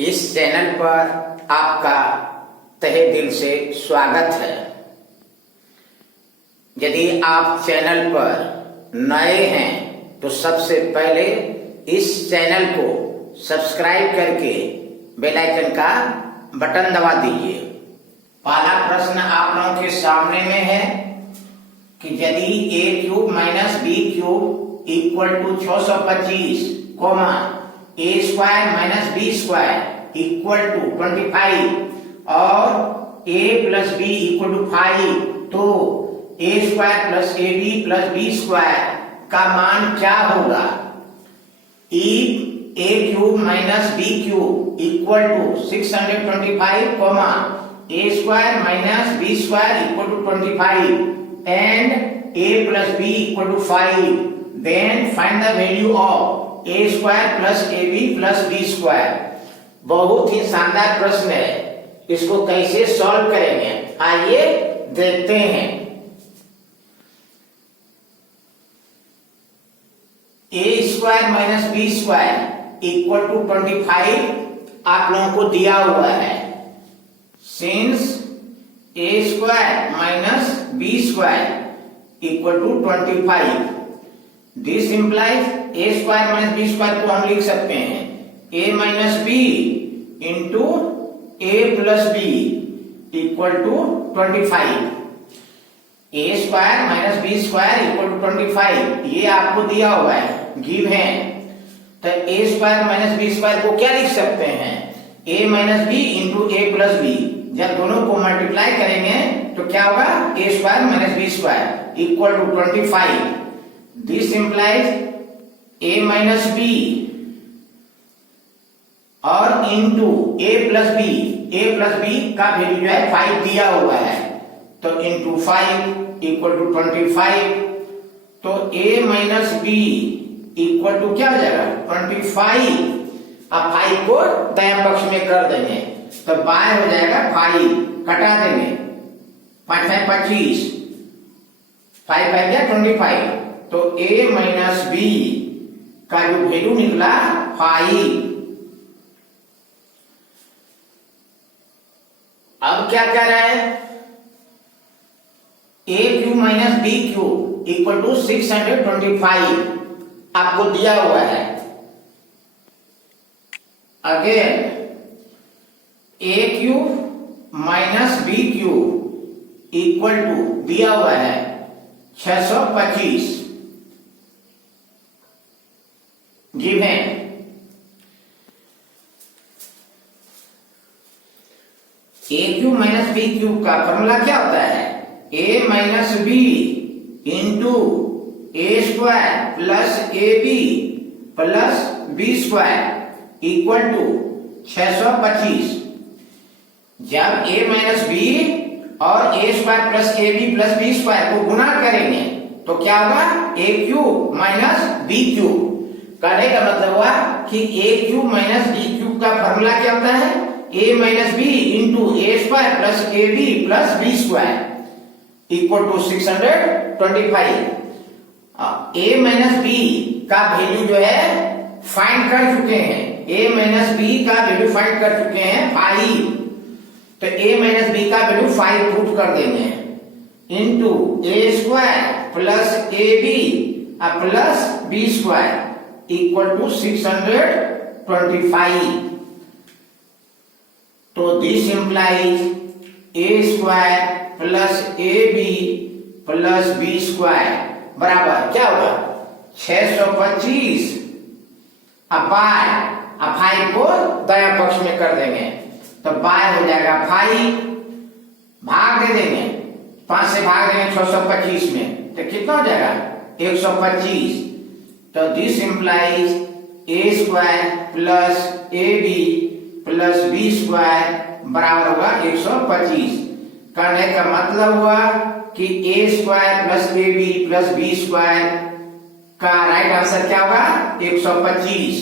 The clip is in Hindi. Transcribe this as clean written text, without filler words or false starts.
इस चैनल पर आपका तहे दिल से स्वागत है। यदि आप चैनल पर नए हैं तो सबसे पहले इस चैनल को सब्सक्राइब करके बेल आइकन का बटन दबा दीजिए। पहला प्रश्न आप लोगों के सामने में है कि यदि a cube minus b cube equal to 625 comma a square minus b square equal to 25 और a plus b equal to 5 तो a square plus ab plus b square का मान क्या होगा। If a cube minus b cube equal to 625 comma a square minus b square equal to 25 and a plus b equal to 5, then find the value of a square plus ab plus b square। बहुत ही शानदार प्रश्न है, इसको कैसे सॉल्व करेंगे आइए देखते हैं। a square minus b square equal to 25 आप लोगों को दिया हुआ है। Since a square minus b square equal to 25, this implies a square minus b square को हम लिख सकते हैं a minus b into a plus b equal to 25। a square minus b square equal to 25 ये आपको दिया हुआ है, गिव है। तो a square minus b square को क्या लिख सकते हैं a minus b into a plus b। जब दोनों को मल्टीप्लाई करेंगे तो क्या होगा a square minus b square equal to 25, this implies a minus b और इंटू a प्लस b का वैल्यू जो है 5 दिया हुआ है तो इंटू 5 इक्वल टू 25। तो a minus b equal to क्या हो जाएगा 25। अब 5 को दायां पक्ष में कर देंगे तो बाय हो जाएगा 5, कटा देंगे 5 5 25, 5 5 या 25। तो a माइनस b का जो वैल्यू निकला 5। अब क्या कर रहा है a cube minus b cube equal to 625 आपको दिया हुआ है। Again a cube minus b cube equal to दिया हुआ है 625 given. a cube minus b cube का फॉर्मूला क्या होता है a minus b into a square plus ab plus b square equal to 625। जब a माइनस b और a square plus ab plus b square को गुणा करेंगे तो क्या होगा a cube minus b cube. करने का मतलब हुआ कि a cube minus b cube का फॉर्मूला क्या होता है a minus b into a square plus ab plus b square equal to 625। a minus b का वैल्यू जो है फाइंड कर चुके हैं, a माइनस b का वैल्यू फाइंड कर चुके हैं 5। तो a माइनस b का वैल्यू 5 पुट कर देंगे into a square plus ab plus b square equal to 625। तो this implies a square plus ab plus b square बराबर क्या होगा 625। अब बाय 5 को दायां पक्ष में कर देंगे तो बाय हो जाएगा 5, भाग दे देंगे 5 से भाग देंगे 625 में तो कितना हो जाएगा 125। तो this implies a square plus ab plus b square बराबर होगा 125। करने का मतलब हुआ कि a square plus ab plus b square का राइट आंसर क्या होगा 125।